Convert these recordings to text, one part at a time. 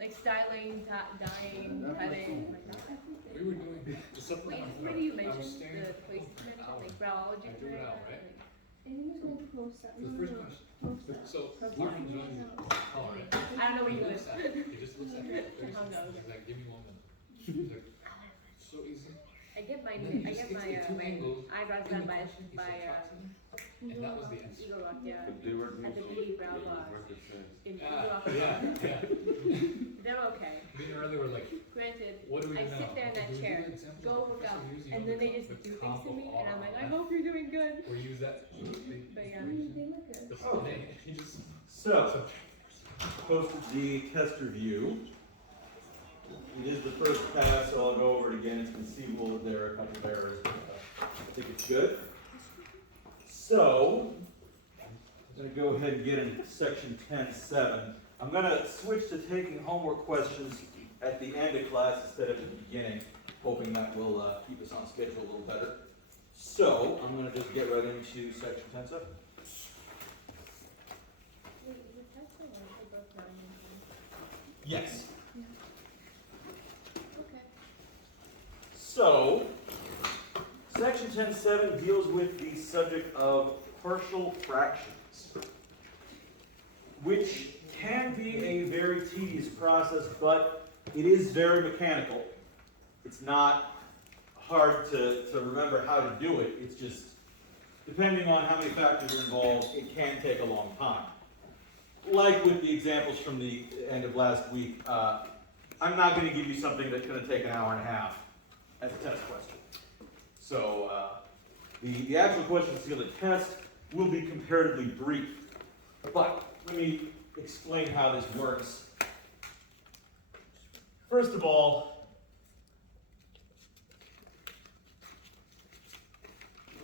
Like styling, dying, cutting, like that. We were doing the stuff. Wait, where do you mention the places you mentioned, like biology? I drew it out, right? And he was going to post that. The first question. So, Martin joins me. Oh, right. I don't know where you He looks live. at it. He just looks at it. Hung out. He's like, give me 1 minute. He's like, so easy. I get my And then he just takes the two angles eyebrows in done the by question, he subtracts them, and that was the answer. Eagle Rock, yeah. But they were At the beauty brow box. In Eagle Rock. Yeah. They're okay. Me and Early were like, Granted, what do we do I now? sit there in that Do we do chair, the example? go work So out, we use and the then they top- just the do things top to of me, all and I'm our like, I math. hope you're doing good. Or use that. But yeah. The Oh. he just. So, posted the test review. It is the first pass, so I'll go over it again. It's conceivable that there are a couple of errors, but I think it's good. So, I'm going to go ahead and get into section 10.7. I'm going to switch to taking homework questions at the end of class instead of at the beginning, hoping that will keep us on schedule a little better. So, I'm going to just get right into section 10.7. Wait, is it text or what? They both 9 and Yes. 10. Okay. So, section 10.7 deals with the subject of partial fractions, which can be a very tedious process, but it is very mechanical. It's not hard to remember how to do it. It's just, depending on how many factors are involved, it can take a long time. Like with the examples from the end of last week, I'm not going to give you something that's going to take an hour and a half as a test question. So the actual questions to the test will be comparatively brief. But let me explain how this works. First of all,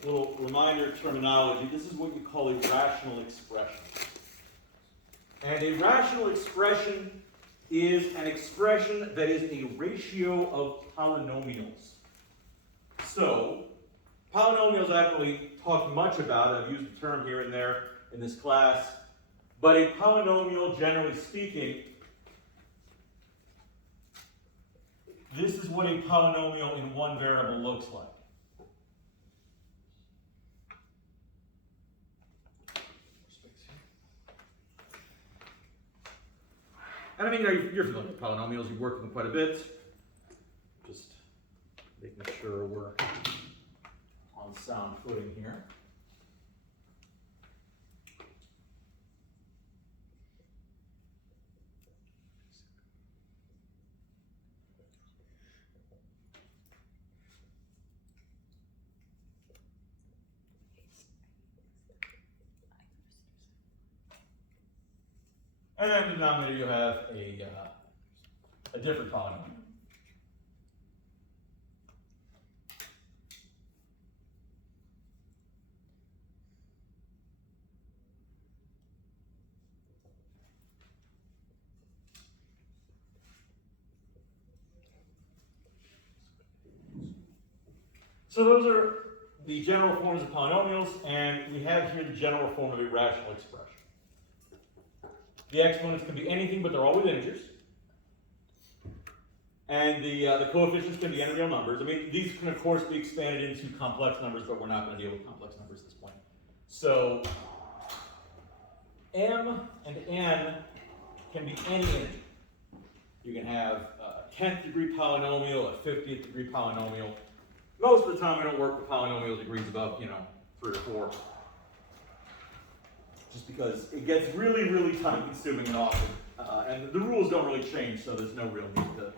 a little reminder terminology. This is what you call a rational expression. And a rational expression is an expression that is a ratio of polynomials. So, polynomials I haven't really talked much about. I've used the term here and there in this class. But a polynomial, generally speaking, this is what a polynomial in one variable looks like. And I mean, you're familiar with polynomials, you've worked with them quite a bit. Just making sure we're on sound footing here. And then in the denominator you have a different polynomial. So those are the general forms of polynomials, and we have here the general form of a rational expression. The exponents can be anything, but they're always integers. And the coefficients can be any real numbers. I mean, these can, of course, be expanded into complex numbers, but we're not going to deal with complex numbers at this point. So, m and n can be any integer. You can have a 10th degree polynomial, a 50th degree polynomial. Most of the time, we don't work with polynomial degrees above, 3 or 4. Just because it gets really, really time consuming and often. And the rules don't really change, so there's no real need to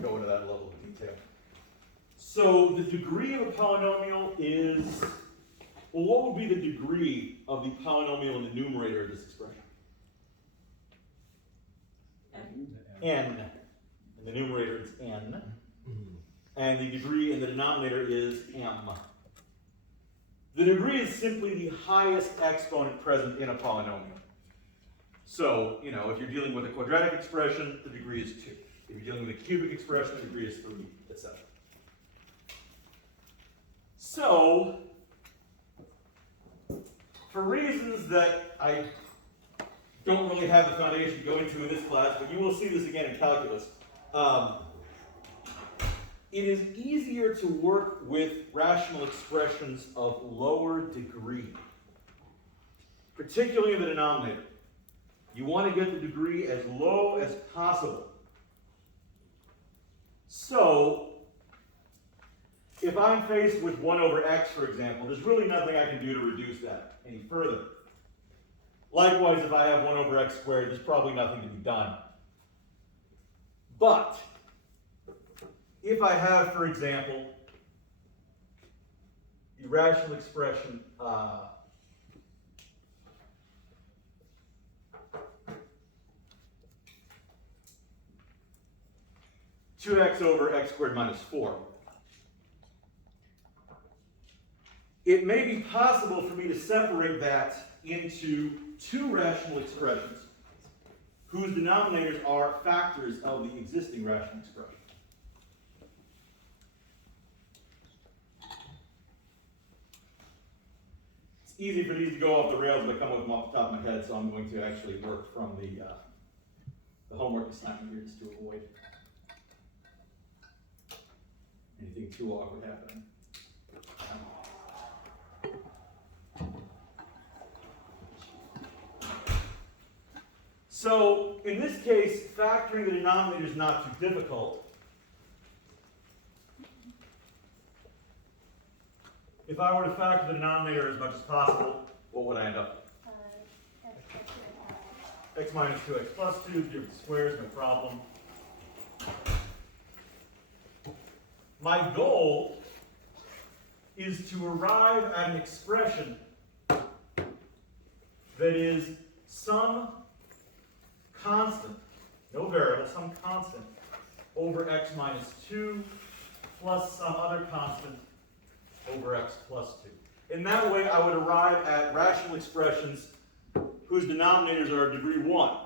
go into that level of detail. So the degree of a polynomial is, well, what would be the degree of the polynomial in the numerator of this expression? N. In the numerator it's n. And the degree in the denominator is m. The degree is simply the highest exponent present in a polynomial. So, if you're dealing with a quadratic expression, the degree is 2. If you're dealing with a cubic expression, the degree is 3, etc. So, for reasons that I don't really have the foundation to go into in this class, but you will see this again in calculus. It is easier to work with rational expressions of lower degree, particularly in the denominator. You want to get the degree as low as possible. So, if I'm faced with 1 over x, for example, there's really nothing I can do to reduce that any further. Likewise, if I have 1 over x squared, there's probably nothing to be done. But, if I have, for example, the rational expression 2x over x squared minus 4, it may be possible for me to separate that into 2 rational expressions whose denominators are factors of the existing rational expression. It's easy for these to go off the rails if I come with them off the top of my head, so I'm going to actually work from the homework assignment here just to avoid anything too awkward happening. So, in this case, factoring the denominator is not too difficult. If I were to factor the denominator as much as possible, what would I end up with? X minus 2x plus 2, different squares, no problem. My goal is to arrive at an expression that is some constant, no variable, some constant, over x minus 2 plus some other constant over x plus 2. In that way, I would arrive at rational expressions whose denominators are degree 1,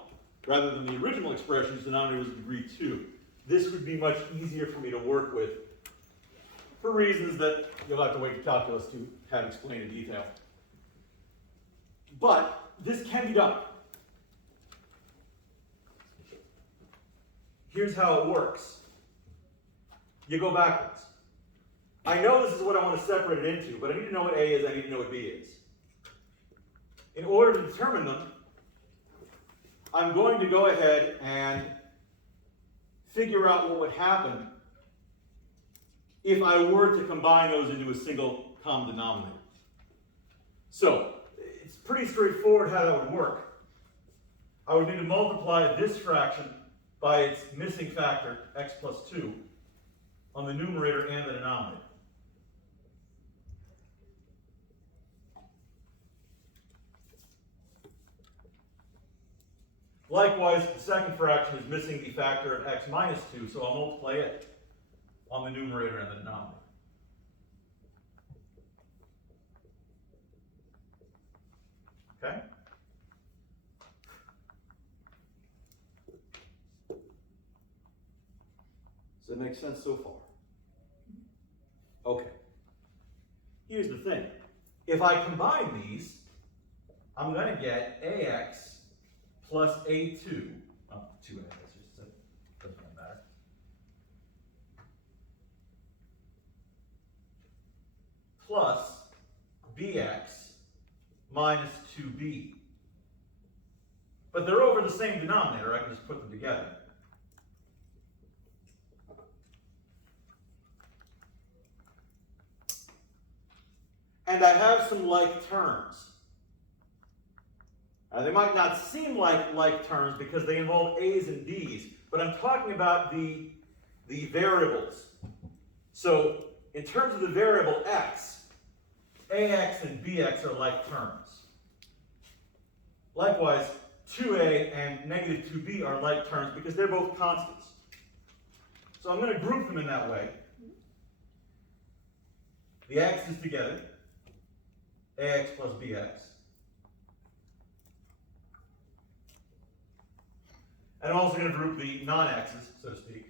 rather than the original expression whose denominator was degree 2. This would be much easier for me to work with, for reasons that you'll have to wait to calculus to have explained in detail. But this can be done. Here's how it works. You go backwards. I know this is what I want to separate it into, but I need to know what A is, I need to know what B is. In order to determine them, I'm going to go ahead and figure out what would happen if I were to combine those into a single common denominator. So, it's pretty straightforward how that would work. I would need to multiply this fraction by its missing factor, x plus 2, on the numerator and the denominator. Likewise, the second fraction is missing the factor of x minus 2, so I'll multiply it on the numerator and the denominator. Okay? Does that make sense so far? Okay. Here's the thing. If I combine these, I'm going to get ax plus a2, 2a, that's just doesn't really matter. Plus bx minus 2b. But they're over the same denominator, I can just put them together. And I have some like terms. They might not seem like terms because they involve a's and b's, but I'm talking about the variables. So, in terms of the variable x, ax and bx are like terms. Likewise, 2a and negative 2b are like terms because they're both constants. So I'm going to group them in that way. The x's together, ax plus bx. And I'm also going to group the non-x's, so to speak.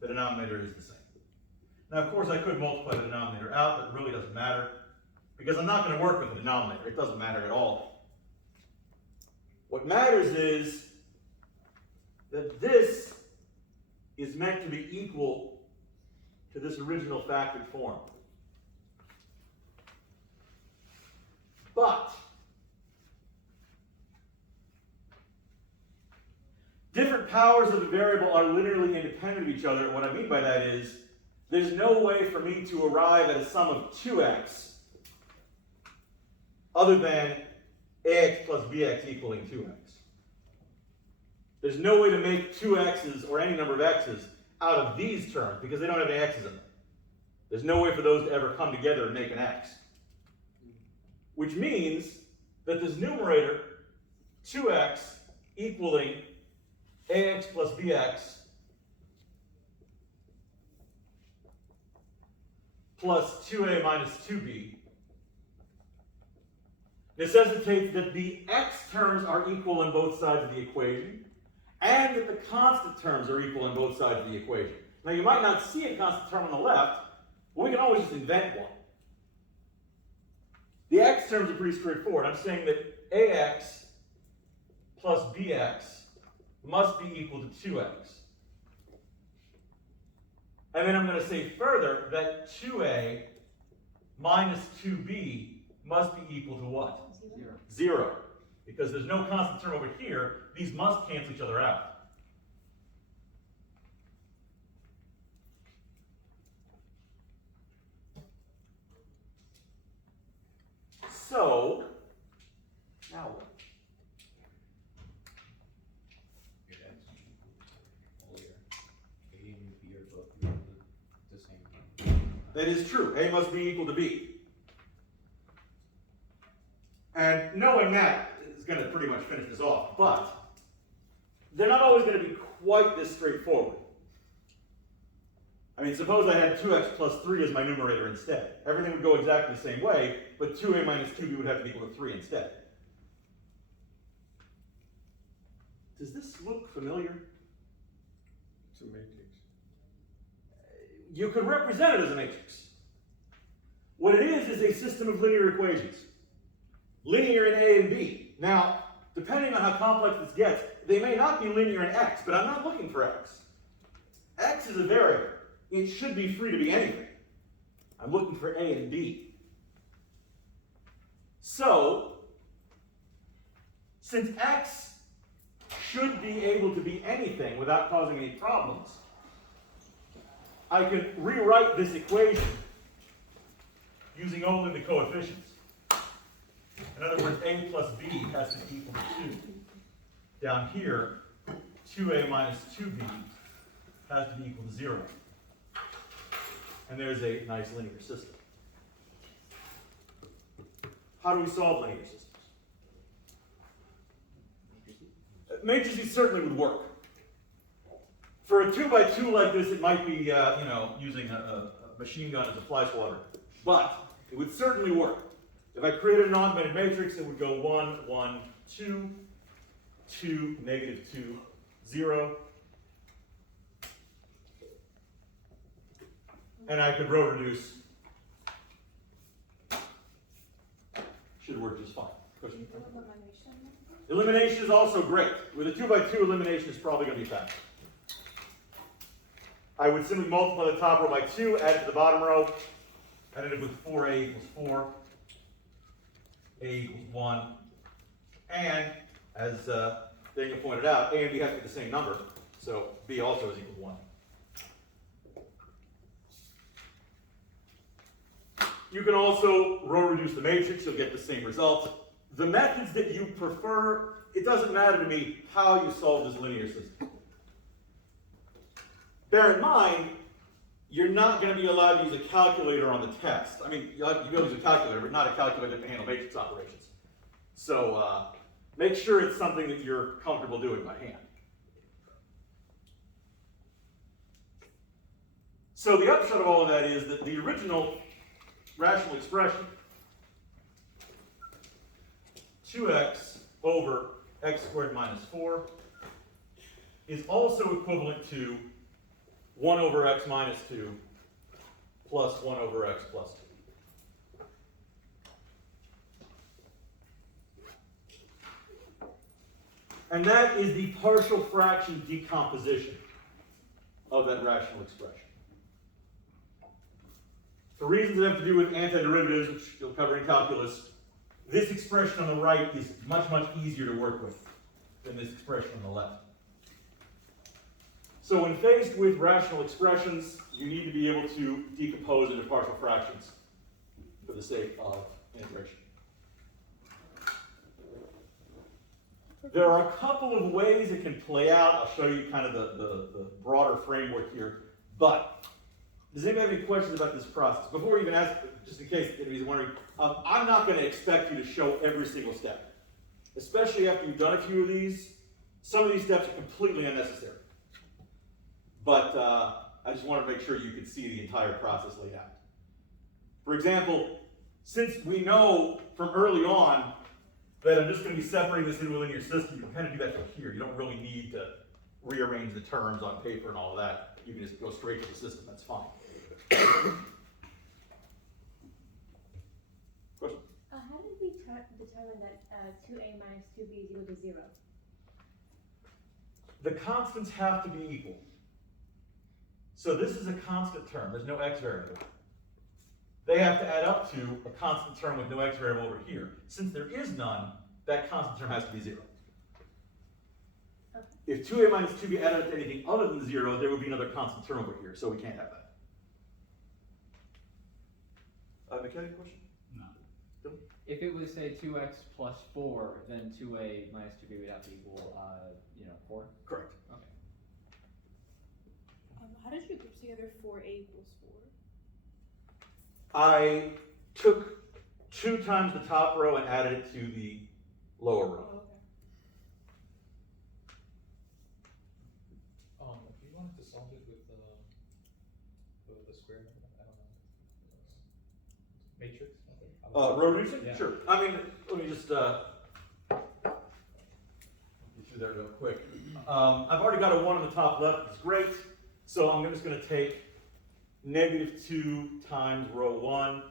The denominator is the same. Now, of course, I could multiply the denominator out, but it really doesn't matter, because I'm not going to work with the denominator. It doesn't matter at all. What matters is that this is meant to be equal to this original factored form. But different powers of the variable are linearly independent of each other. What I mean by that is there's no way for me to arrive at a sum of 2x other than ax plus bx equaling 2x. There's no way to make 2x's or any number of x's out of these terms because they don't have any x's in them. There's no way for those to ever come together and make an x. Which means that this numerator, 2x equaling ax plus bx plus 2a minus 2b necessitates that the x terms are equal on both sides of the equation and that the constant terms are equal on both sides of the equation. Now you might not see a constant term on the left, but we can always just invent one. The x terms are pretty straightforward. I'm saying that ax plus bx must be equal to 2x. And then I'm going to say further that 2a minus 2b must be equal to what? 0. Because there's no constant term over here, these must cancel each other out. So, now what? That is true. A must be equal to B. And knowing that is going to pretty much finish this off. But they're not always going to be quite this straightforward. I mean, suppose I had 2x plus 3 as my numerator instead. Everything would go exactly the same way, but 2a minus 2b would have to be equal to 3 instead. Does this look familiar? It's a matrix. You could represent it as a matrix. What it is a system of linear equations. Linear in A and B. Now, depending on how complex this gets, they may not be linear in X, but I'm not looking for X. X is a variable. It should be free to be anything. I'm looking for A and B. So, since X should be able to be anything without causing any problems, I can rewrite this equation using only the coefficients. In other words, a plus b has to equal to 2. Down here, 2a minus 2b has to be equal to 0. And there's a nice linear system. How do we solve linear systems? Matrices certainly would work. For a 2 by 2 like this, it might be, using a machine gun as a fly swatter. But it would certainly work. If I created an augmented matrix, it would go 1, 1, 2, 2, negative 2, 0. And I could row reduce. Should work just fine. Question? Elimination is also great. With a 2 by 2, elimination is probably going to be fast. I would simply multiply the top row by 2, add it to the bottom row, add it with 4a equals 4, a equals 1, and as Daniel pointed out, a and b have to be the same number, so b also is equal to 1. You can also row reduce the matrix, you'll get the same result. The methods that you prefer, it doesn't matter to me how you solve this linear system. Bear in mind, you're not going to be allowed to use a calculator on the test. I mean, you'll be able to use a calculator, but not a calculator that can handle matrix operations. So make sure it's something that you're comfortable doing by hand. So the upshot of all of that is that the original rational expression, 2x over x squared minus 4, is also equivalent to 1 over x minus 2 plus 1 over x plus 2. And that is the partial fraction decomposition of that rational expression. For reasons that have to do with antiderivatives, which you'll cover in calculus, this expression on the right is much, much easier to work with than this expression on the left. So when faced with rational expressions, you need to be able to decompose into partial fractions for the sake of integration. There are a couple of ways it can play out. I'll show you kind of the broader framework here. But does anybody have any questions about this process? Before we even ask, just in case anybody's wondering, I'm not going to expect you to show every single step. Especially after you've done a few of these. Some of these steps are completely unnecessary. But I just want to make sure you can see the entire process laid out. For example, since we know from early on that I'm just going to be separating this into a linear system, you can kind of do that from here. You don't really need to rearrange the terms on paper and all of that. You can just go straight to the system. That's fine. Question? How did we determine that 2a minus 2b is equal to 0? The constants have to be equal. So this is a constant term. There's no x variable. They have to add up to a constant term with no x variable over here. Since there is none, that constant term has to be 0. Okay. If 2a minus 2b added up to anything other than 0, there would be another constant term over here, so we can't have that. McKenna, question? No. If it was, say, 2x plus 4, then 2a minus 2b would have to equal, 4? Correct. Okay. How did you group together 4a equals 4? I took 2 times the top row and added it to the lower row. Oh, okay. If you wanted to solve it with the square, I don't know. Matrix? Row reducing? Yeah. Sure. I mean, let me just get through that real quick. I've already got a 1 on the top left. It's great. So I'm just going to take negative 2 times row 1,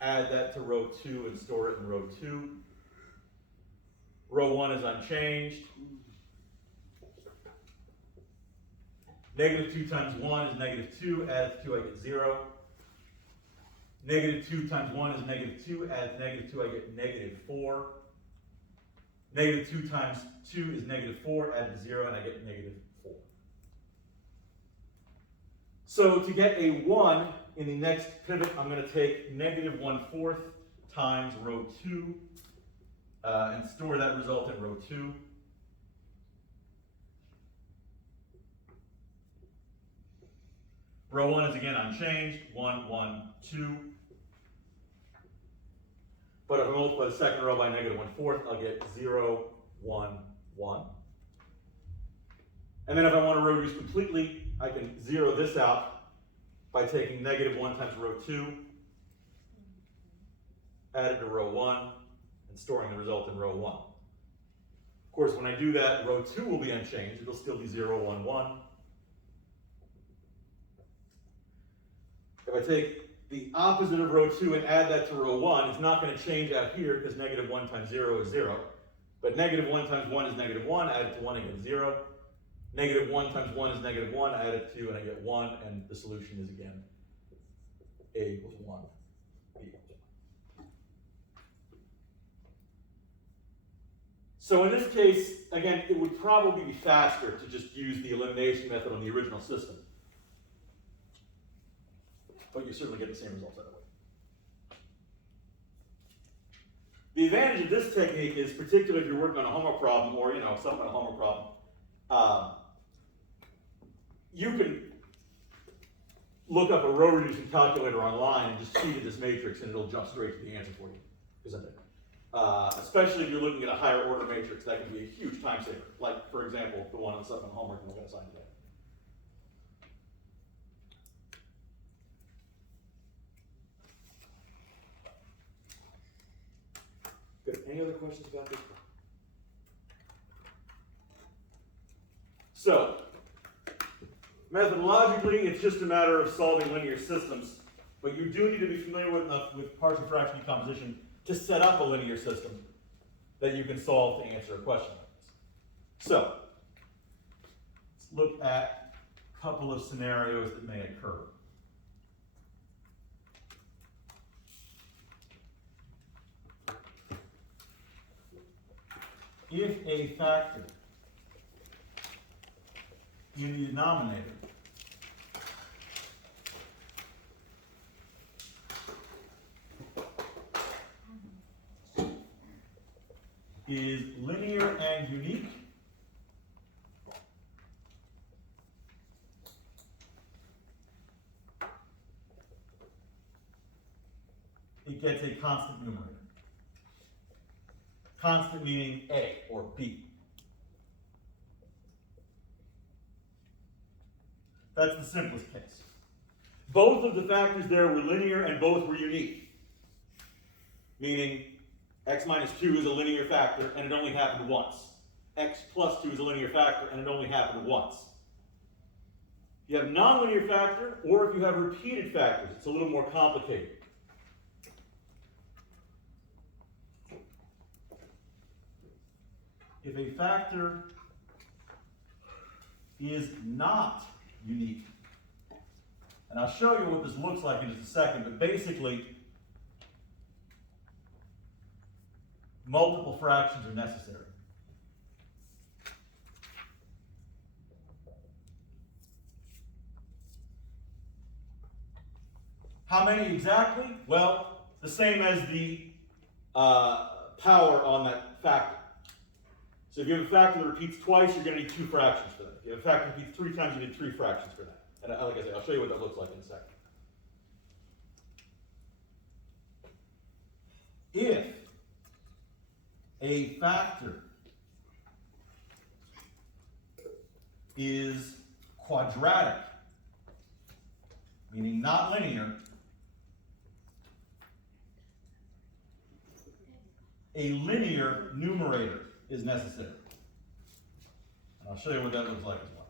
add that to row 2, and store it in row 2. Row 1 is unchanged. Negative 2 times 1 is negative 2, add 2, I get 0. Negative 2 times 1 is negative 2, add negative 2, I get negative 4. Negative 2 times 2 is negative 4, add 0, and I get negative 4. So to get a 1 in the next pivot, I'm going to take negative 1/4 times row 2 and store that result in row 2. Row 1 is again unchanged, 1, 1, 2. But if I multiply the second row by negative 1/4, I'll get 0, 1, 1. And then if I want to row reduce completely, I can zero this out by taking negative 1 times row 2, added to row 1, and storing the result in row 1. Of course, when I do that, row 2 will be unchanged. It'll still be 0, 1, 1. If I take the opposite of row 2 and add that to row 1, it's not going to change out here because negative 1 times 0 is 0. But negative 1 times 1 is negative 1, add it to 1, I get 0. Negative 1 times 1 is negative 1, add it to 2, and I get 1, and the solution is again a equals 1, b equals 1. So in this case, again, it would probably be faster to just use the elimination method on the original system. But you certainly get the same results that way. The advantage of this technique is, particularly if you're working on a homework problem or some kind of homework problem, you can look up a row reducing calculator online and just feed it this matrix and it'll jump straight to the answer for you. Especially if you're looking at a higher order matrix, that can be a huge time saver. Like, for example, the one on stuff on homework we're going to assign today. Good. Any other questions about this? So, methodologically, it's just a matter of solving linear systems. but you do need to be familiar with enough with partial fraction decomposition to set up a linear system that you can solve to answer a question like this. So, let's look at a couple of scenarios that may occur. If a factor in the denominator is linear and unique, it gets a constant numerator. Constant meaning A or B. That's the simplest case. Both of the factors there were linear and both were unique. Meaning x minus 2 is a linear factor and it only happened once. X plus 2 is a linear factor and it only happened once. If you have a nonlinear factor or if you have repeated factors, it's a little more complicated. If a factor is not unique, and I'll show you what this looks like in just a second, but basically, multiple fractions are necessary. How many exactly? Well, the same as the power on that factor. So if you have a factor that repeats twice, you're going to need 2 fractions for that. If you have a factor that repeats 3 times, you need 3 fractions for that. And like I said, I'll show you what that looks like in a second. If a factor is quadratic, meaning not linear, a linear numerator is necessary. And I'll show you what that looks like as well.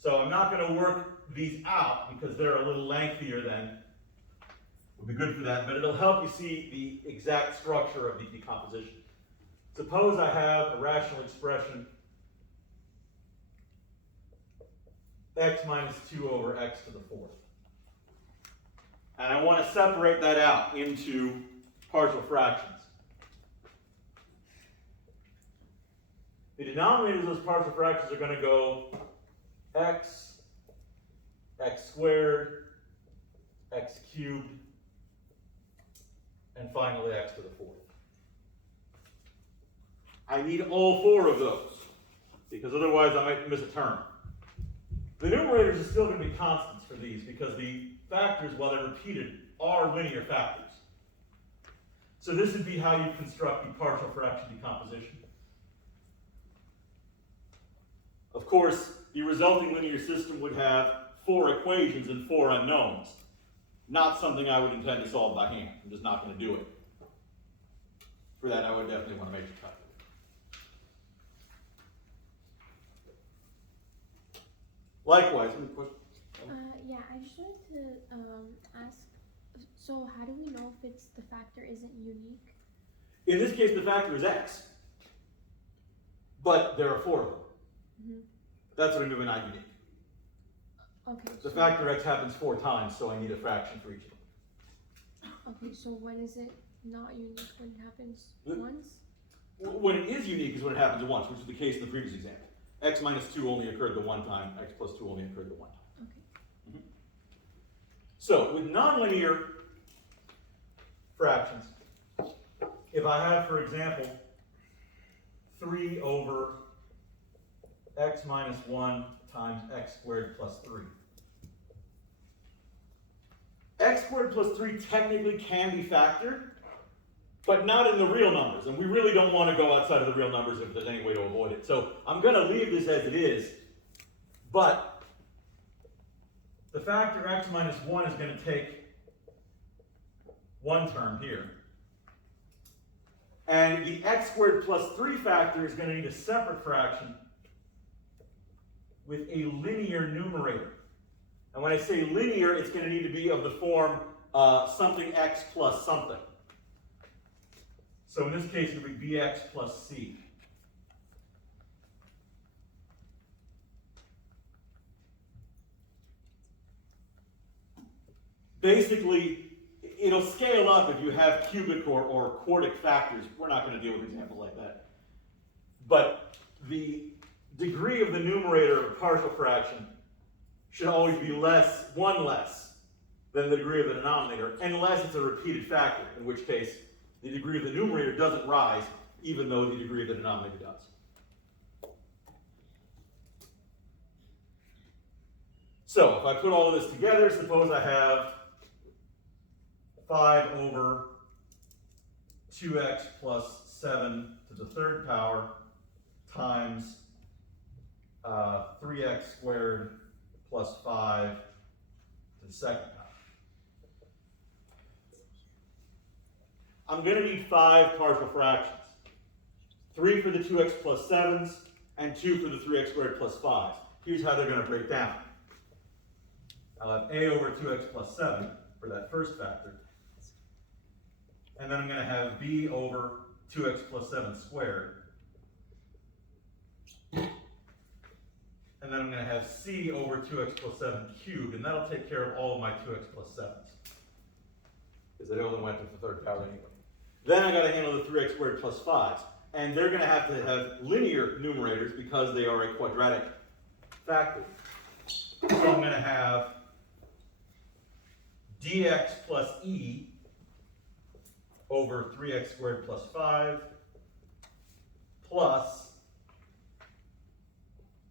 So I'm not going to work these out because they're a little lengthier than would be good for that, but it'll help you see the exact structure of the decomposition. Suppose I have a rational expression x minus 2 over x to the 4th. And I want to separate that out into partial fractions. The denominators of those partial fractions are going to go x, x squared, x cubed, and finally x to the 4th. I need all 4 of those, because otherwise I might miss a term. The numerators are still going to be constants for these, because the factors, while they're repeated, are linear factors. So this would be how you construct the partial fraction decomposition. Of course, the resulting linear system would have 4 equations and 4 unknowns. Not something I would intend to solve by hand. I'm just not going to do it. For that, I would definitely want to make a calculator. Likewise, any questions? Yeah, I just wanted to ask, so how do we know if the factor isn't unique? In this case, the factor is x. But there are 4 of them. Mm-hmm. That's what I mean by not unique. Okay. The factor x happens 4 times, so I need a fraction for each of them. Okay, so when is it not unique? When it happens once? When it is unique is when it happens once, which is the case in the previous example. X minus 2 only occurred the one time, x plus 2 only occurred the one time. Okay. So, with nonlinear fractions, if I have, for example, 3 over x minus 1 times x squared plus 3. X squared plus 3 technically can be factored, but not in the real numbers. And we really don't want to go outside of the real numbers if there's any way to avoid it. So I'm going to leave this as it is, but the factor x minus 1 is going to take one term here. And the x squared plus 3 factor is going to need a separate fraction with a linear numerator. And when I say linear, it's going to need to be of the form something x plus something. So in this case, it would be bx plus c. Basically, it'll scale up if you have cubic or quartic factors. We're not going to deal with examples like that. But the degree of the numerator of a partial fraction should always be one less than the degree of the denominator, unless it's a repeated factor, in which case the degree of the numerator doesn't rise, even though the degree of the denominator does. So if I put all of this together, suppose I have 5 over 2x plus 7 to the third power times 3x squared plus 5 to the second power. I'm going to need 5 partial fractions. 3 for the 2x plus 7s and 2 for the 3x squared plus 5s. Here's how they're going to break down. I'll have a over 2x plus 7 for that first factor. And then I'm going to have b over 2x plus 7 squared. And then I'm going to have c over 2x plus 7 cubed, and that'll take care of all of my 2x plus 7s. Because they only went to the third power anyway. Then I got to handle the 3x squared plus 5s. And they're going to have linear numerators because they are a quadratic factor. So I'm going to have dx plus e over 3x squared plus 5 plus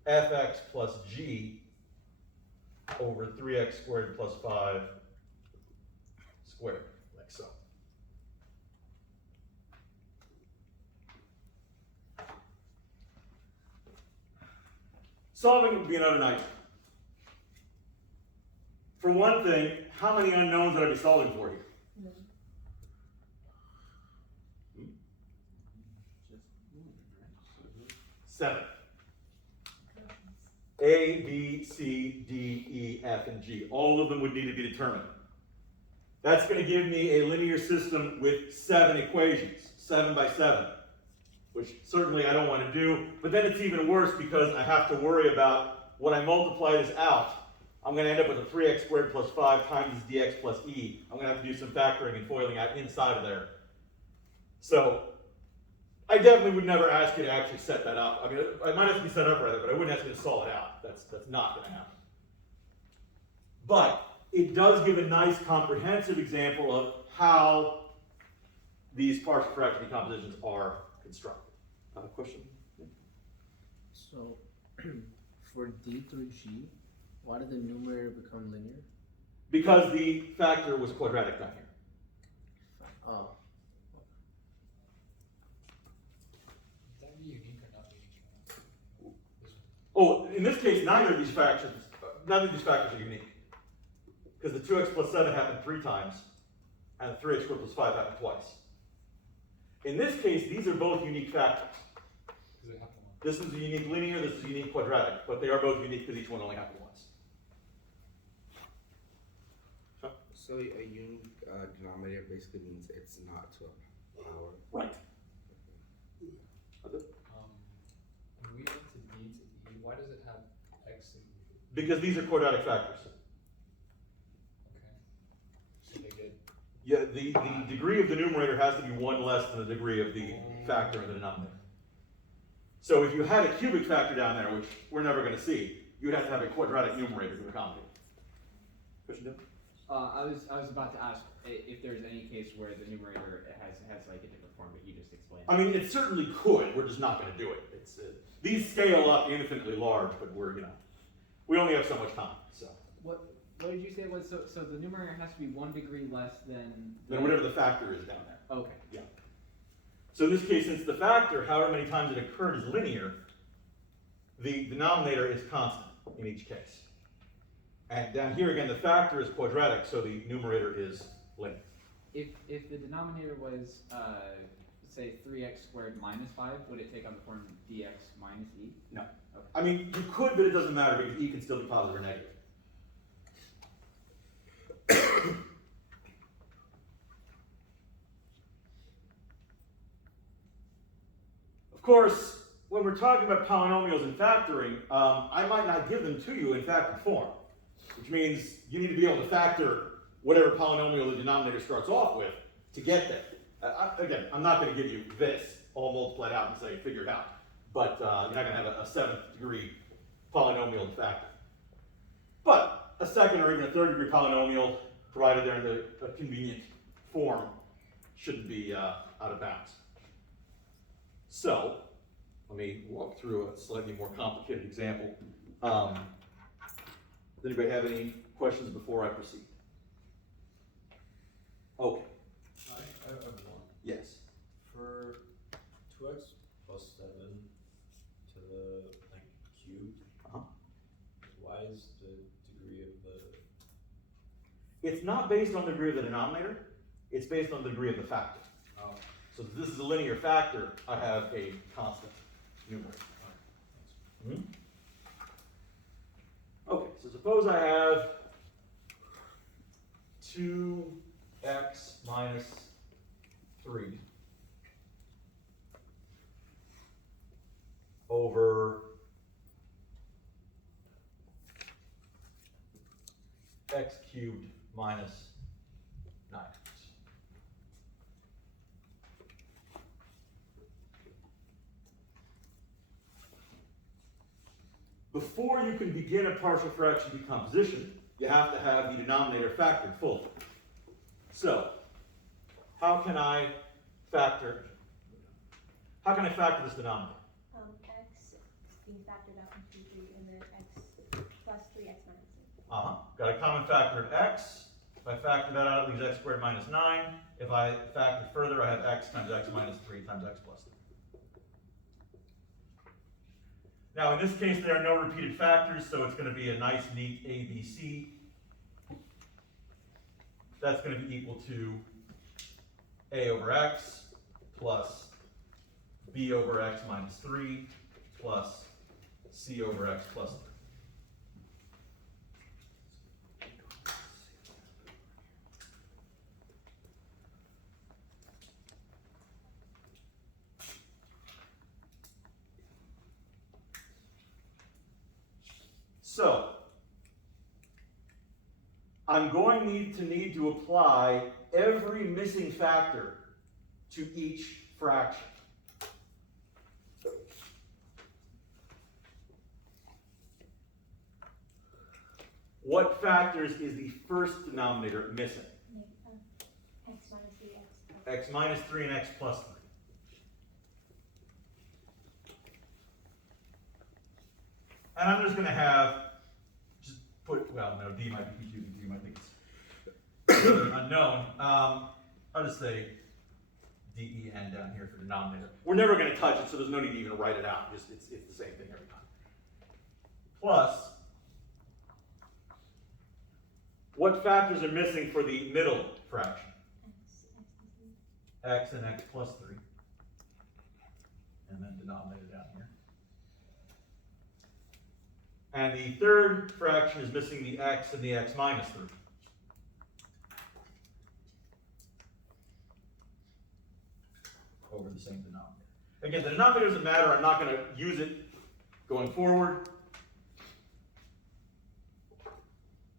fx plus g over 3x squared plus 5 squared, like so. Solving would be another nightmare. For one thing, how many unknowns would I be solving for here? 7. A, B, C, D, E, F, and G. All of them would need to be determined. That's going to give me a linear system with 7 equations, 7 by 7, which certainly I don't want to do. But then it's even worse because I have to worry about when I multiply this out, I'm going to end up with a 3x squared plus 5 times dx plus e. I'm going to have to do some factoring and foiling out inside of there. So I definitely would never ask you to actually set that up. I mean, I might have to be set up rather, but I wouldn't ask you to solve it out. That's not going to happen. But it does give a nice comprehensive example of how these partial fraction decompositions are constructed. Question? So, for D through G, why did the numerator become linear? Because the factor was quadratic down here. Oh. Would that be unique or not unique? Oh, in this case, neither of these factors are unique. Because the 2x plus 7 happened 3 times, and the 3x squared plus 5 happened twice. In this case, these are both unique factors. This is a unique linear, this is a unique quadratic, but they are both unique because each one only happened once. So a unique denominator basically means it's not to a power. Right. When we get to D to E, why does it have x and E? Because these are quadratic factors. Okay. So they get Yeah, the degree of the numerator has to be 1 less than the degree of the factor in the denominator. So if you had a cubic factor down there, which we're never going to see, you'd have to have a quadratic numerator to accommodate. Question, Jim? I was about to ask if there's any case where the numerator has like a different form, but you just explained. I mean, it certainly could. We're just not going to do it. These scale up infinitely large, but we only have so much time. So. What did you say was so the numerator has to be 1 degree less than Whatever the factor is down there. Okay. Yeah. So in this case, since the factor, however many times it occurred, is linear, the denominator is constant in each case. And down here again, the factor is quadratic, so the numerator is linear. If the denominator was say 3x squared minus 5, would it take on the form dx minus e? No. I mean, you could, but it doesn't matter because e can still be positive or negative. Of course, when we're talking about polynomials and factoring, I might not give them to you in factored form, which means you need to be able to factor whatever polynomial the denominator starts off with to get there. Again, I'm not going to give you this all multiplied out and say figure it out, but you're not going to have a 7th degree polynomial to factor. But a second or even a 3rd degree polynomial, provided they're in a convenient form, shouldn't be out of bounds. So, let me walk through a slightly more complicated example. Does anybody have any questions before I proceed? Okay. I have one. Yes. For 2x plus 7 to the cubed, why is the degree of the... It's not based on the degree of the denominator, it's based on the degree of the factor. Oh, So if this is a linear factor, I have a constant numerator. alright, Okay, so suppose I have 2x minus 3 over x cubed minus 9x. Before you can begin a partial fraction decomposition, you have to have the denominator factored fully. So, how can I factor this denominator? X being factored out into 3, and then x plus 3x minus 3. Got a common factor of x. If I factor that out, it leaves x squared minus 9. If I factor further, I have x times x minus 3 times x plus 3. Now, in this case, there are no repeated factors, so it's going to be a nice, neat ABC. That's going to be equal to a over x plus b over x minus 3 plus c over x plus 3. So, I'm going to need to apply every missing factor to each fraction. What factors is the first denominator missing? X minus 3x. X minus 3 and x plus 3. And I'm just going to have, well, no, d might be confusing to you, might think it's unknown. I'll just say DEN down here for denominator. We're never going to touch it, so there's no need to even write it out. Just it's the same thing every time. Plus, what factors are missing for the middle fraction? X and x plus 3. And then denominator down here. And the third fraction is missing the x and the x minus 3. Over the same denominator. Again, the denominator doesn't matter. I'm not going to use it going forward.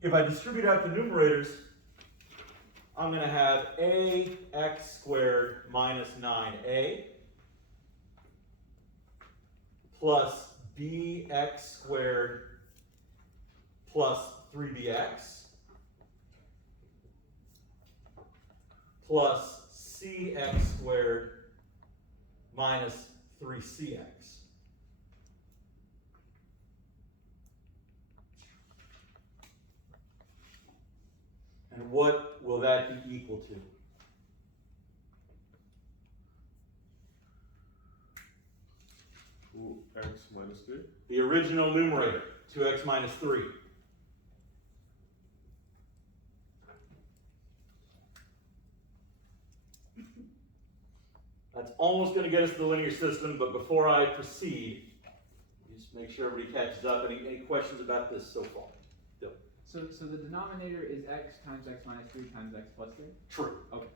If I distribute out the numerators, I'm going to have ax squared minus 9a plus bx squared plus 3bx plus cx squared minus 3cx. And what will that be equal to? X minus 3? The original numerator, 2x minus 3. That's almost going to get us to the linear system, but before I proceed, just make sure everybody catches up. Any questions about this so far? Yep. So the denominator is x times x minus 3 times x plus 3? True. Okay.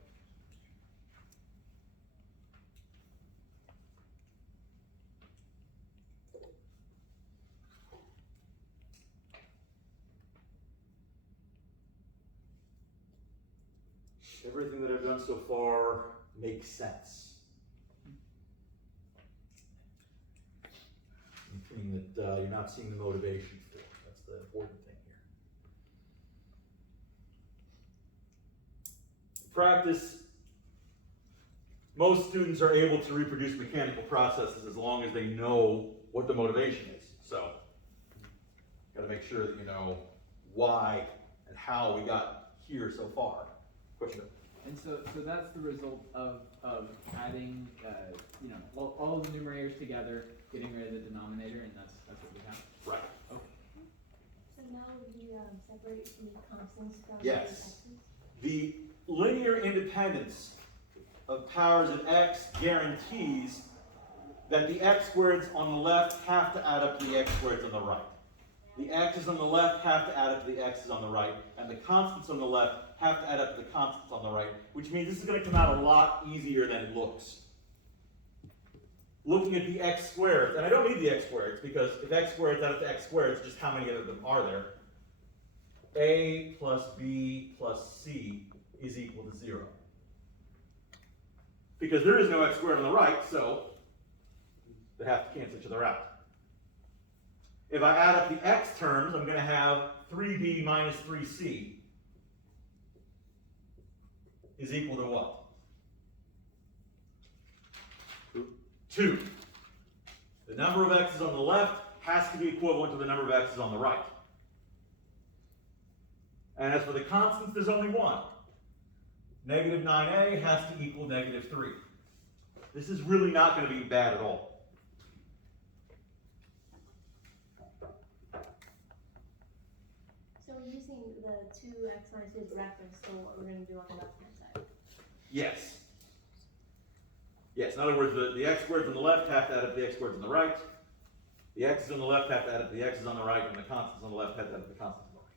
Everything that I've done so far makes sense. Meaning that you're not seeing the motivation for it. That's the important thing here. In practice, most students are able to reproduce mechanical processes as long as they know what the motivation is. So, got to make sure that you know why and how we got here so far. Question? And so that's the result of adding, all the numerators together, getting rid of the denominator, and that's what we have. Right. Okay. So now we separate the constants from the Yes. x's? The linear independence of powers of x guarantees that the x squareds on the left have to add up to the x squareds on the right. The x's on the left have to add up to the x's on the right, and the constants on the left have to add up to the constants on the right, which means this is going to come out a lot easier than it looks. Looking at the x squareds, and I don't need the x squareds, because if x squareds add up to x squareds, just how many of them are there? A plus b plus c is equal to 0. Because there is no x squared on the right, so they have to cancel each other out. If I add up the x terms, I'm going to have 3b minus 3c is equal to what? 2. The number of x's on the left has to be equivalent to the number of x's on the right. And as for the constants, there's only one. Negative 9a has to equal negative 3. This is really not going to be bad at all. So we're using the 2x minus 2 as reference to what we're going to do on the left-hand side. Yes. Yes, in other words, the x squareds on the left have to add up to the x squareds on the right. The x's on the left have to add up to the x's on the right, and the constants on the left have to add up to the constants on the right.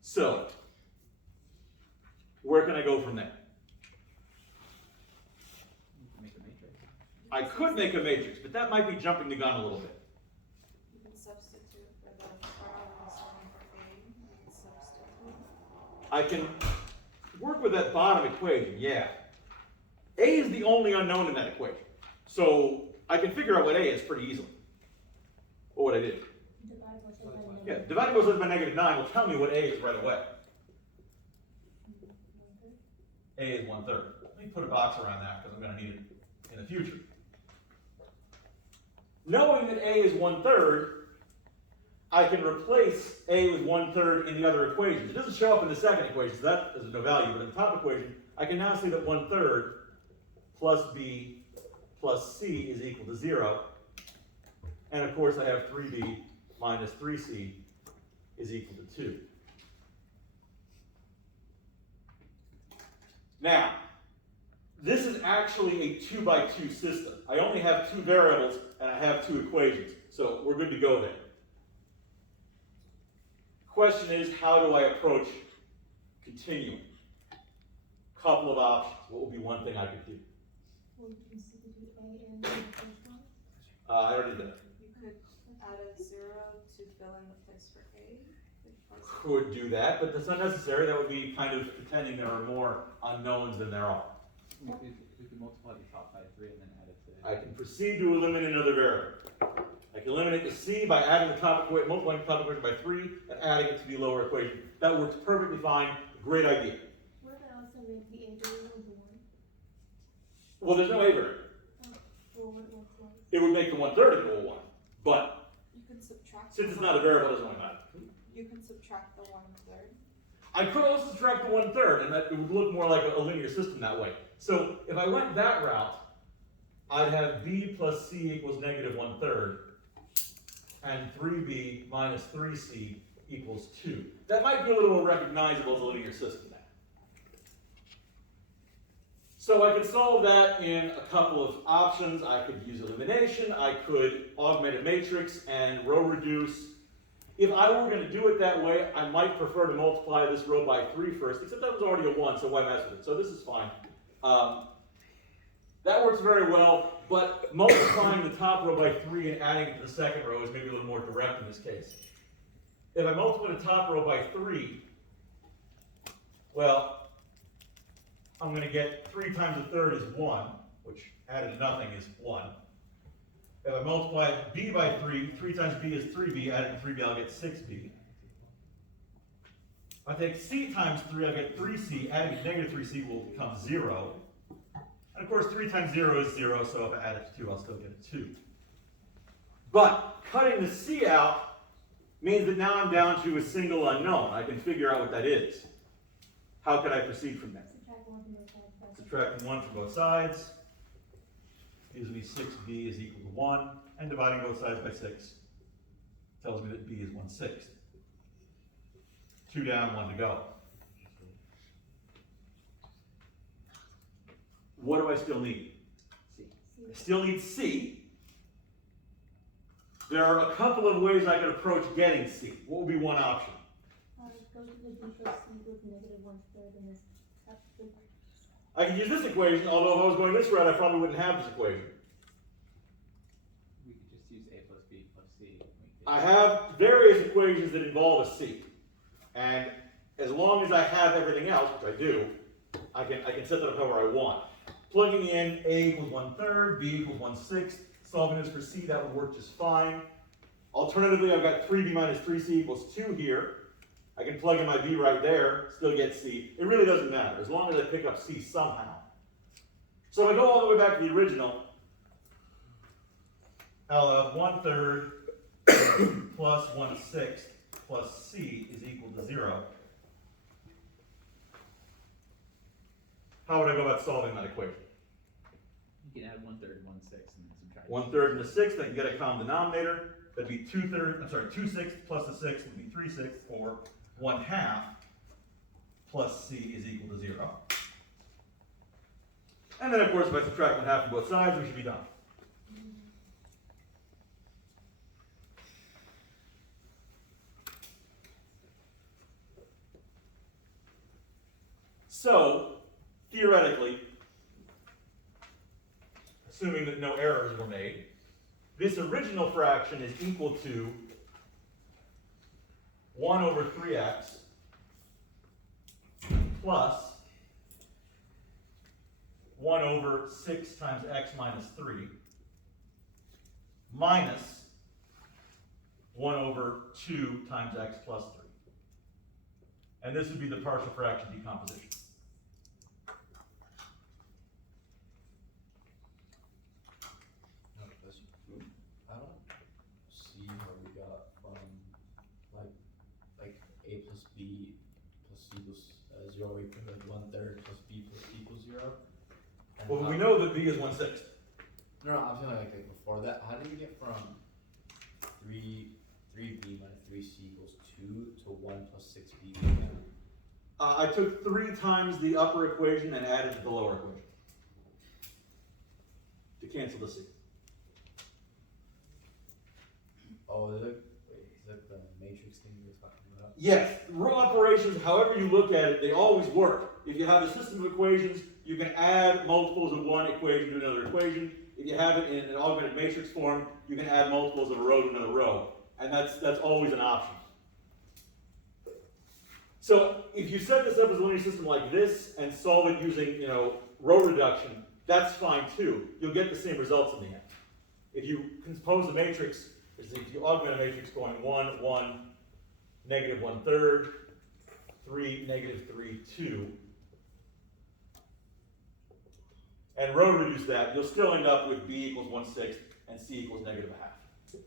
So, where can I go from there? Make a matrix. I could make a matrix, but that might be jumping the gun a little bit. You can substitute for the parallel solving for A. You can substitute. I can work with that bottom equation, yeah. A is the only unknown in that equation. So I can figure out what A is pretty easily. Or what I did. Divide both sides by Yeah, negative. dividing both sides by negative 9 will tell me what A is right away. A is 1/3. Let me put a box around that because I'm going to need it in the future. Knowing that A is 1/3, I can replace A with 1/3 in the other equations. It doesn't show up in the second equation, so that is no value, but in the top equation, I can now see that 1/3 plus B plus C is equal to 0. And of course, I have 3B minus 3C is equal to 2. Now, this is actually a 2 by 2 system. I only have 2 variables and I have 2 equations, so we're good to go there. Question is, how do I approach continuing? Couple of options. What would be one thing I could do? Well, you can substitute A in the first one. I already did that. You could add a 0 to fill in the place for A. Could do that, but that's not necessary. That would be kind of pretending there are more unknowns than there are. We could multiply the top by 3 and then add it to. I can proceed to eliminate another variable. I can eliminate the C by adding the top equation, multiplying the top equation by 3 and adding it to the lower equation. That works perfectly fine. Great idea. What if I also make the A variable into 1? Well, there's no A variable. Well, what's 1? It would make the 1/3 into a 1. But You can subtract. since the it's not a variable, it doesn't really matter. You can subtract the 1/3. I could also subtract the 1/3, and that it would look more like a linear system that way. So if I went that route, I'd have B plus C equals negative 1/3, and 3B minus 3C equals 2. That might be a little more recognizable as a linear system now. So I could solve that in a couple of options. I could use elimination, I could augment a matrix and row reduce. If I were going to do it that way, I might prefer to multiply this row by 3 first, except that was already a 1, so why mess with it? So this is fine. That works very well, but multiplying the top row by 3 and adding it to the second row is maybe a little more direct in this case. If I multiply the top row by 3, well, I'm going to get 3 times a third is 1, which added to nothing is 1. If I multiply b by 3, 3 times b is 3b, added to 3b, I'll get 6b. If I take c times 3, I'll get 3c, adding to negative 3c will become 0. And of course, 3 times 0 is 0, so if I add it to 2, I'll still get a 2. But cutting the c out means that now I'm down to a single unknown. I can figure out what that is. How can I proceed from there? Subtracting 1 from both sides gives me 6b is equal to 1, and dividing both sides by 6 tells me that b is 1/6. 2 down, 1 to go. What do I still need? I still need c. There are a couple of ways I could approach getting c. What would be one option? Go to the d plus c with negative 1/3 and this up the. I could use this equation, although if I was going this route, I probably wouldn't have this equation. We could just use a plus b plus c. I have various equations that involve a c. And as long as I have everything else, which I do, I can set that up however I want. Plugging in a equals 1/3, b equals 1/6, solving this for c, that would work just fine. Alternatively, I've got 3b minus 3c equals 2 here. I can plug in my b right there, still get c. It really doesn't matter, as long as I pick up c somehow. So if I go all the way back to the original, I'll have 1/3 plus 1/6 plus c is equal to 0. How would I go about solving that equation? You can add 1/3, 1/6, and then subtract. 1/3 and a 6th, I can get a common denominator. That'd be 2/6 plus a 6 would be 3/6, or 1/2 plus c is equal to 0. And then of course if I subtract 1/2 from both sides, we should be done. So, theoretically, assuming that no errors were made, this original fraction is equal to 1 over 3x plus 1 over 6 times x minus 3 minus 1 over 2 times x plus 3. And this would be the partial fraction decomposition. I don't see how we got from like a plus b plus c equals 0 equal to 1/3 plus b plus c equals 0. And Well, how- we know that b is 1/6. No, I'm feeling like before that. How did we get from 3b minus 3c equals 2 to 1 plus 6b? I took 3 times the upper equation and added to the lower equation to cancel the c. Oh, is it the matrix thing you were talking about? Yes, row operations, however you look at it, they always work. If you have a system of equations, you can add multiples of one equation to another equation. If you have it in an augmented matrix form, you can add multiples of a row to another row. And that's always an option. So if you set this up as a linear system like this and solve it using, row reduction, that's fine too. You'll get the same results in the end. If you compose a matrix, if you augment a matrix going 1, 1, negative 1/3, 3, negative 3, 2, and row reduce that, you'll still end up with b equals 1/6 and c equals negative 1/2.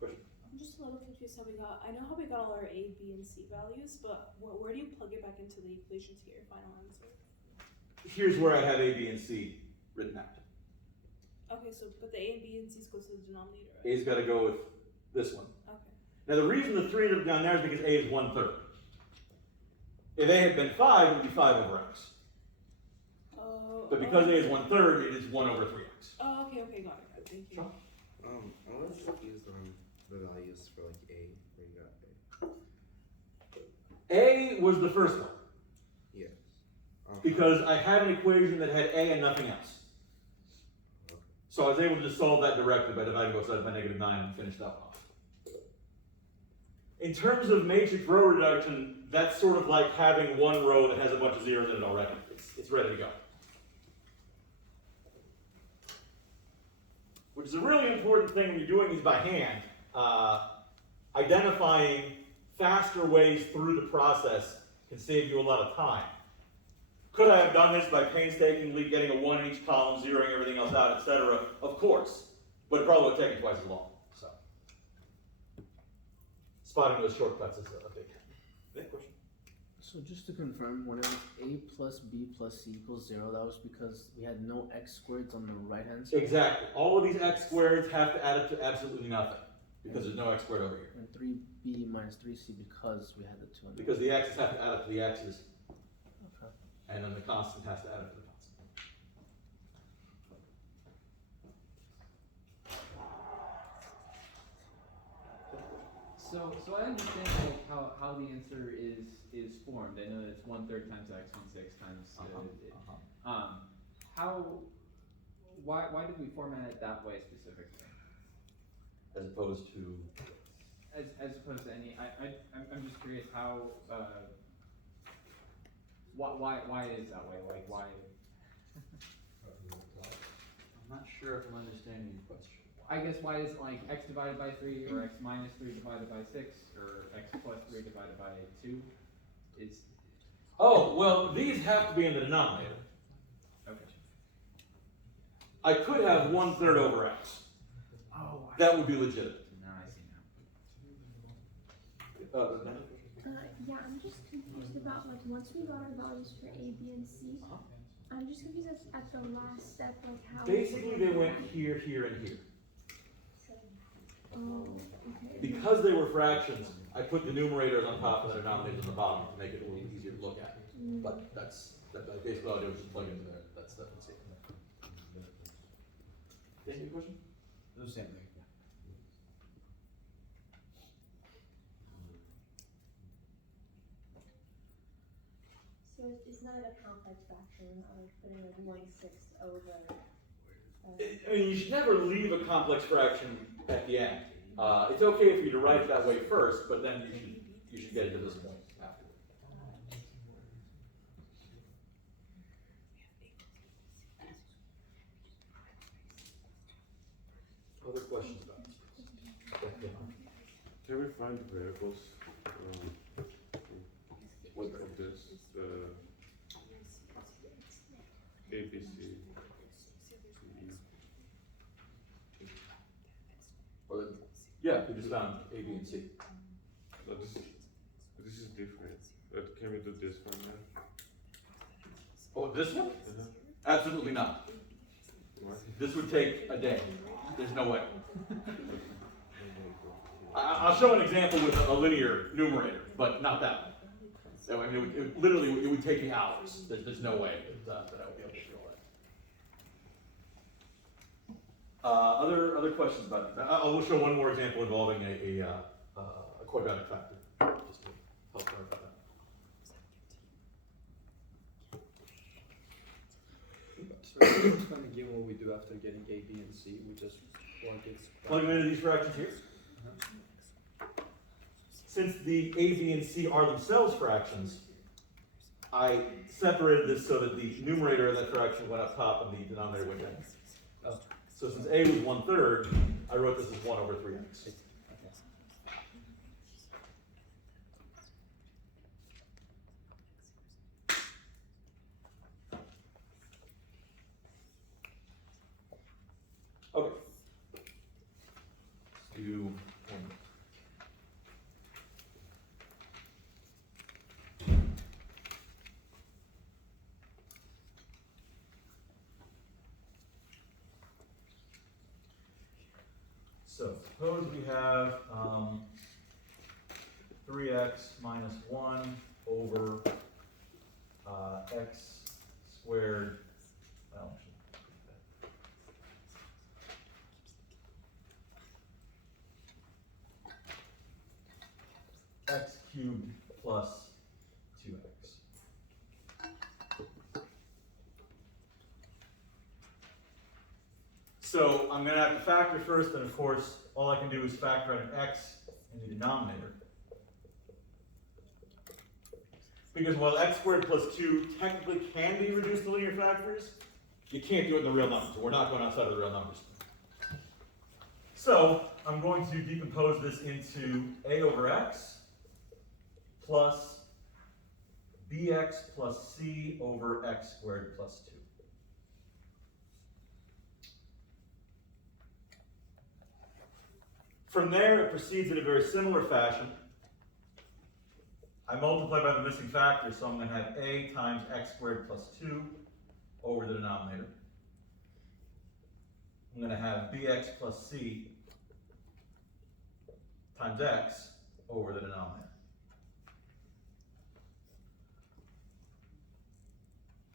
Question? I'm just a little confused how we got, I know how we got all our A, B, and C values, but where do you plug it back into the equation to get your final answer? Here's where I have a, b, and c written out. Okay, so, but the A and B and C's go to the denominator, right? A's got to go with this one. Okay. Now the reason the 3 ended up down there is because a is 1/3. If a had been 5, it would be 5 over x. Oh. But because a is 1/3, it is 1 over 3x. Oh, okay, got it. Thank you. Sure. I'm a little confused on the values for like A, where you got A. A was the first one, Yes. because I had an equation that had a and nothing else. So I was able to just solve that directly by dividing both sides by -9 and finish that one off. In terms of matrix row reduction, that's sort of like having one row that has a bunch of zeros in it already. It's ready to go. Which is a really important thing when you're doing these by hand. Identifying faster ways through the process can save you a lot of time. Could I have done this by painstakingly getting a 1 in each column, zeroing everything else out, etc.? Of course. But it probably would take me twice as long. So, spotting those shortcuts is a big question. So just to confirm, when it was a plus b plus c equals 0, that was because we had no x squareds on the right hand side? Exactly. All of these x squareds have to add up to absolutely nothing, because there's no x squared over here. And 3b minus 3c because we had the 2 on the Because the x's have to add up to the x's, Okay. and then the constant has to add up to the constant. So I understand like how the answer is formed. I know that it's 1/3 times x 1/6 times. Why did we format it that way specifically? As opposed to, As opposed to any, I'm just curious how, why it is that way, like why? I'm not sure if I'm understanding your question. I guess why is like x divided by 3 or x minus 3 divided by 6 or x plus 3 divided by 2 is, oh, well, these have to be in the denominator. okay. I could have 1/3 over x. Oh, That would be legitimate. now I see now. Yeah, I'm just confused about like once we got our values for A, B, and C. I'm just confused at the last step, like how. Basically, they went here, here, and here. Oh, okay. Because they were fractions, I put the numerators on top and the denominators on the bottom to make it a little easier to look at. But that's basically all I did was just plug into there. That's it. Any question? The same thing. So it's not a complex fraction, we're not like putting like 1/6 over. I mean, you should never leave a complex fraction at the end. It's okay for you to write it that way first, but then you should get it to this point after. Other questions about this? Can we find the variables What of this? A, B, C, D. Or the, yeah, we just found A, B, and C. No, this is different. Can we do this one now? Oh, this one? Absolutely not. What? This would take a day. There's no way. I'll show an example with a linear numerator, but not that one. So, I mean, it would take me hours. There's no way that I would be able to do all that. Other questions about it? I will show one more example involving a quadratic factor, just to help clarify that. So it's going to give what we do after getting A, B, and C. We just Plug them into these fractions here. Since the A, B, and C are themselves fractions, I separated this so that the numerator of that fraction went up top and the denominator went down. So since A was 1/3, I wrote this as 1 over 3x. Okay. Let's do one more. So suppose we have 3x minus 1 over x squared well, x cubed plus 2x. So I'm going to have to factor first, and of course, all I can do is factor out an x in the denominator. Because while x squared plus 2 technically can be reduced to linear factors, you can't do it in the real numbers. We're not going outside of the real numbers. So I'm going to decompose this into a over x plus bx plus c over x squared plus 2. From there, it proceeds in a very similar fashion. I multiply by the missing factor, so I'm going to have a times x squared plus 2 over the denominator. I'm going to have bx plus c times x over the denominator.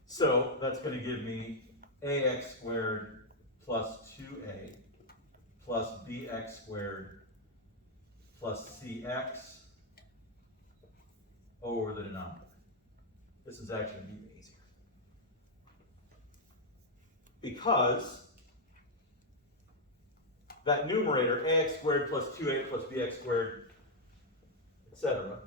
So that's going to give me ax squared plus 2a plus bx squared plus cx over the denominator. This is actually even easier. Because that numerator, ax squared plus 2a plus bx squared, etc.,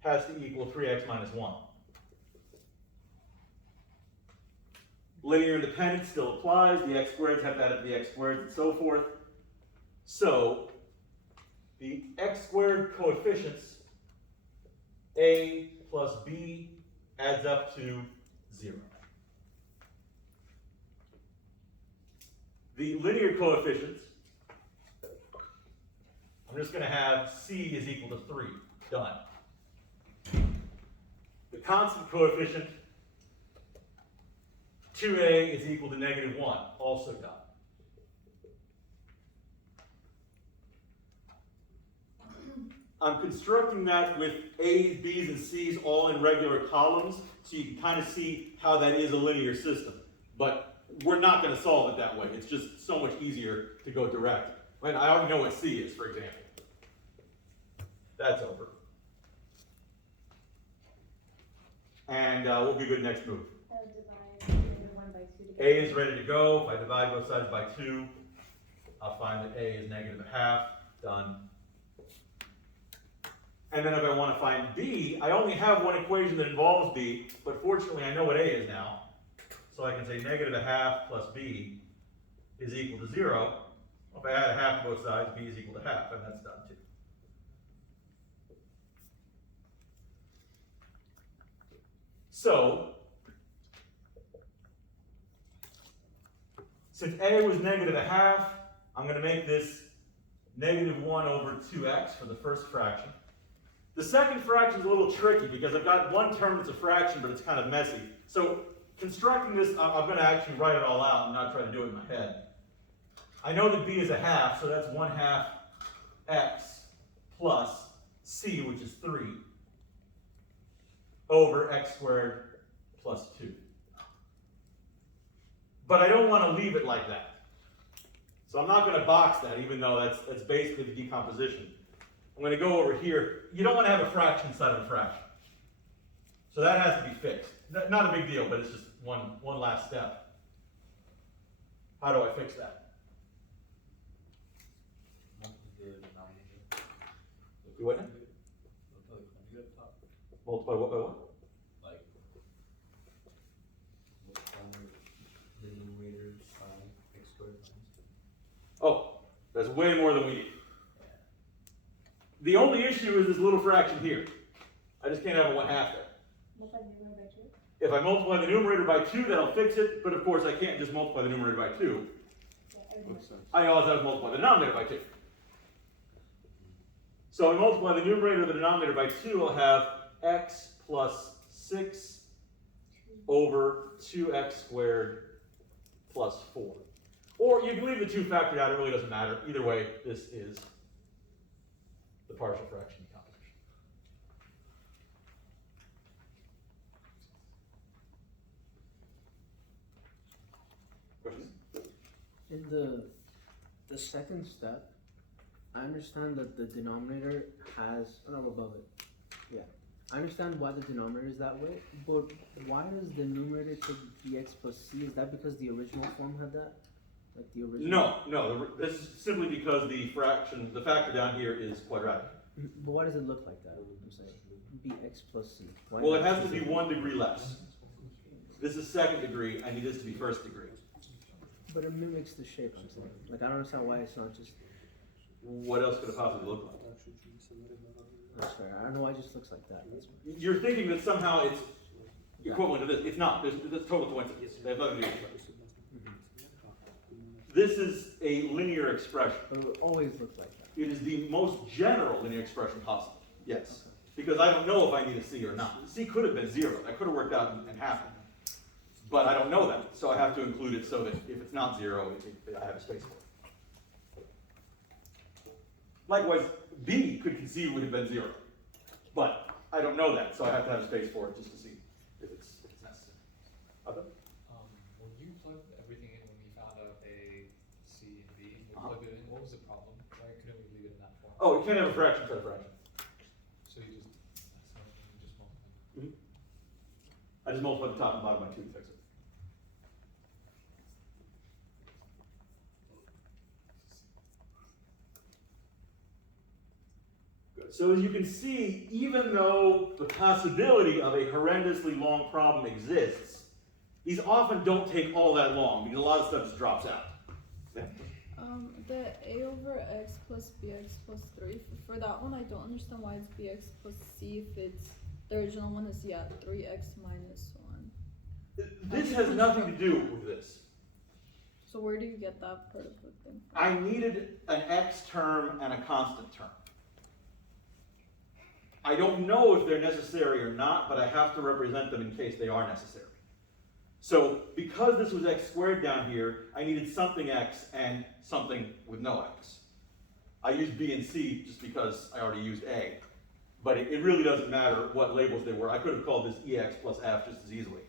has to equal 3x minus 1. Linear independence still applies. The x squareds have to add up the x squareds and so forth. So the x squared coefficients, a plus b, adds up to 0. The linear coefficients, I'm just going to have c is equal to 3. Done. The constant coefficient, 2a is equal to negative 1. Also done. I'm constructing that with a's, b's, and c's all in regular columns, so you can kind of see how that is a linear system. But we're not going to solve it that way. It's just so much easier to go direct. Right? I already know what c is, for example. That's over. And what will be a good next move? Divide negative 1 by 2 to get A is ready to go. If I divide both sides by 2, I'll find that a is negative a half. Done. And then if I want to find b, I only have one equation that involves b, but fortunately I know what a is now. So I can say negative a half plus b is equal to 0. If I add a half to both sides, b is equal to half, and that's done too. So, since a was negative a half, I'm going to make this negative 1 over 2x for the first fraction. The second fraction is a little tricky because I've got one term that's a fraction, but it's kind of messy. So, constructing this, I'm going to actually write it all out and not try to do it in my head. I know that b is a half, so that's 1/2 x plus c, which is 3, over x squared plus 2. But I don't want to leave it like that. So I'm not going to box that, even though that's basically the decomposition. I'm going to go over here. You don't want to have a fraction inside of a fraction. So that has to be fixed. Not a big deal, but it's just one last step. How do I fix that? You what? Multiply what by what? Like, the numerator by x squared times. Oh, that's way more than we need. The only issue is this little fraction here. I just can't have a 1/2 there. multiply the numerator by 2. If I multiply the numerator by 2, that'll fix it, but of course I can't just multiply the numerator by 2. Yeah, everything. Makes sense. I always have to multiply the denominator by 2. So I multiply the numerator and the denominator by 2, I'll have x plus 6 over 2x squared plus 4. Or you can leave the 2 factored out, it really doesn't matter. Either way, this is the partial fraction decomposition. In the second step, I understand that the denominator has, oh no, above it. Yeah. I understand why the denominator is that way, but why does the numerator take bx plus c? Is that because the original form had that? Like the original? No, this is simply because the factor down here is quadratic. But why does it look like that? I'm saying bx plus c. Why Well, it not has to be c? 1 degree less. This is second degree, I need this to be first degree. But it mimics the shape, I'm saying. Like, I don't understand why it's not just. What else could it possibly look like? That's fair. I don't know why it just looks like that. That's fine. You're thinking that somehow it's equivalent to this. It's not. There's total coincidence. They have nothing to do with each other. This is a linear expression. But it would always look like that. It is the most general linear expression possible. Yes. Because I don't know if I need a c or not. C could have been 0. That could have worked out and happened. But I don't know that. So I have to include it so that if it's not 0, I have a space for it. Likewise, b could conceivably have been 0. But I don't know that, so I have to have a space for it just to see if it's necessary. Other? When you plugged everything in when we found out A, C, and B, we plugged it in, what was the problem? Why couldn't we leave it in that form? Oh, you can't have a fraction set of fraction. So you just multiply. I just multiply the top and bottom by 2 to fix it. Good. So as you can see, even though the possibility of a horrendously long problem exists, these often don't take all that long because a lot of stuff just drops out. Yeah. The a over x plus bx plus 3, for that one I don't understand why it's bx plus c if it's, the original one is, 3x minus 1. This has nothing to do with this. So where do you get that part of the thing from? I needed an x term and a constant term. I don't know if they're necessary or not, but I have to represent them in case they are necessary. So because this was x squared down here, I needed something x and something with no x. I used b and c just because I already used a. But it really doesn't matter what labels they were. I could have called this ex plus f just as easily.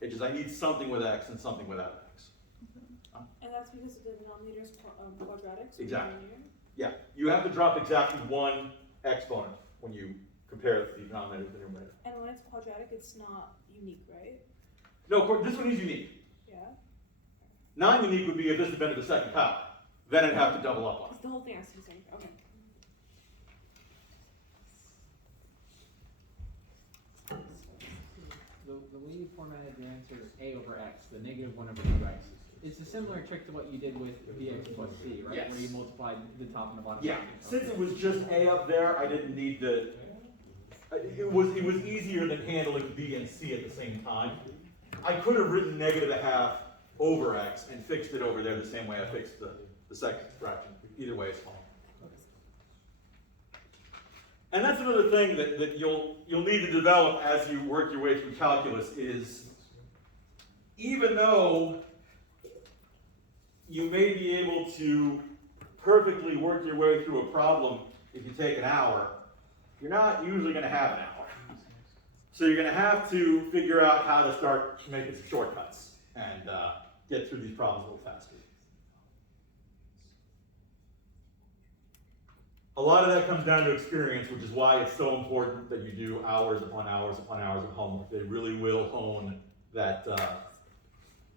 It's just I need something with x and something without x. And that's because the denominator is quadratic? So Exactly. linear? Yeah, you have to drop exactly one exponent when you compare the denominator to the numerator. And when it's quadratic, it's not unique, right? No, of course, this one is unique. Yeah? Non-unique would be if this had been to the second power. Then I'd have to double up on Because the whole thing has to be same. Okay. The way you formatted your answer, a over x, the negative 1 over 2x, it's a similar trick to what you did with bx plus c, right? Yes. Where you multiplied the top and the bottom. Yeah, since it was just a up there, I didn't need the. It was easier than handling b and c at the same time. I could have written negative a half over x and fixed it over there the same way I fixed the second fraction. Either way, it's fine. And that's another thing that you'll need to develop as you work your way through calculus is, even though you may be able to perfectly work your way through a problem if you take an hour, you're not usually going to have an hour. So you're going to have to figure out how to start making some shortcuts and get through these problems a little faster. A lot of that comes down to experience, which is why it's so important that you do hours upon hours upon hours of homework. They really will hone that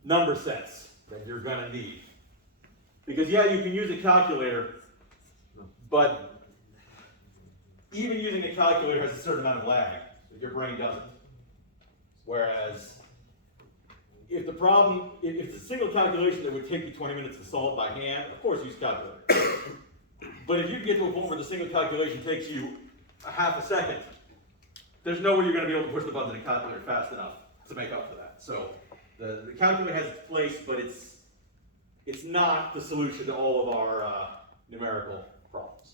number sets that you're going to need. Because yeah, you can use a calculator, but even using a calculator has a certain amount of lag that your brain doesn't. Whereas if it's a single calculation that would take you 20 minutes to solve by hand, of course use calculator. But if you get to a point where the single calculation takes you a half a second, there's no way you're going to be able to push the button in a calculator fast enough to make up for that. So the calculator has its place, but it's not the solution to all of our numerical problems.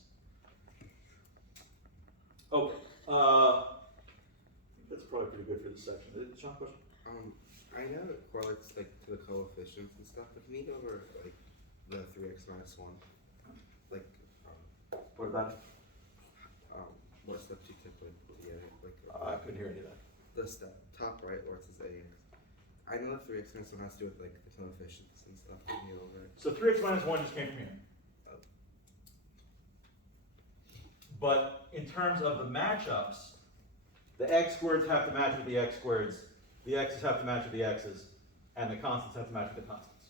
Okay, I think that's probably pretty good for this section. Sean, question? I know it correlates like to the coefficients and stuff, but can you go over like the 3x minus 1? Like, What about it? what steps you took like to get it? Like, I couldn't hear any of that. the step top right where it says I know that 3x minus 1 has to do with like the coefficients and stuff in the over. So 3x minus 1 just came from here. But in terms of the matchups, the x squareds have to match with the x squareds, the x's have to match with the x's, and the constants have to match with the constants.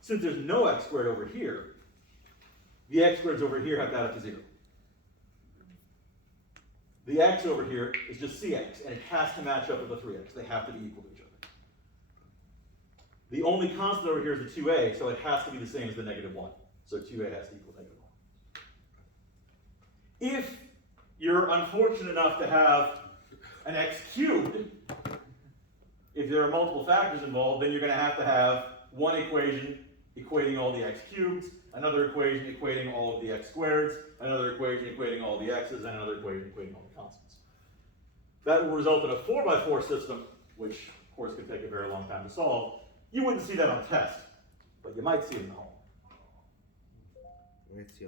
Since there's no x squared over here, the x squareds over here have to add up to 0. The x over here is just cx, and it has to match up with the 3x. They have to be equal to each other. The only constant over here is the 2a, so it has to be the same as the -1. So 2a has to equal -1. If you're unfortunate enough to have an x cubed, if there are multiple factors involved, then you're going to have one equation equating all the x cubes, another equation equating all of the x squareds, another equation equating all the x's, and another equation equating all the constants. That will result in a 4x4 system, which of course could take a very long time to solve. You wouldn't see that on test, but you might see it in the home.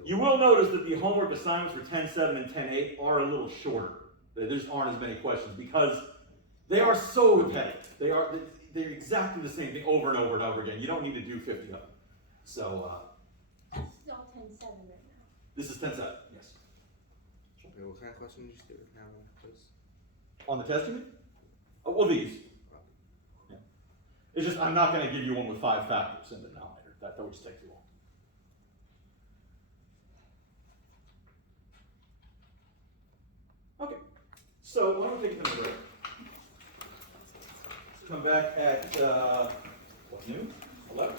You will notice that the homework assignments for 10.7 and 10.8 are a little shorter. There just aren't as many questions because they are so repetitive. They're exactly the same thing over and over and over again. You don't need to do 50 of them. So This is all 10-7 right now. this is 10.7, yes. Okay, what kind of question did you still have on this? On the test, you mean? Oh, well, these. Yeah. It's just I'm not going to give you one with 5 factors in the denominator. That would just take too long. Okay, so why don't we take a break? Come back at, what, noon? 11?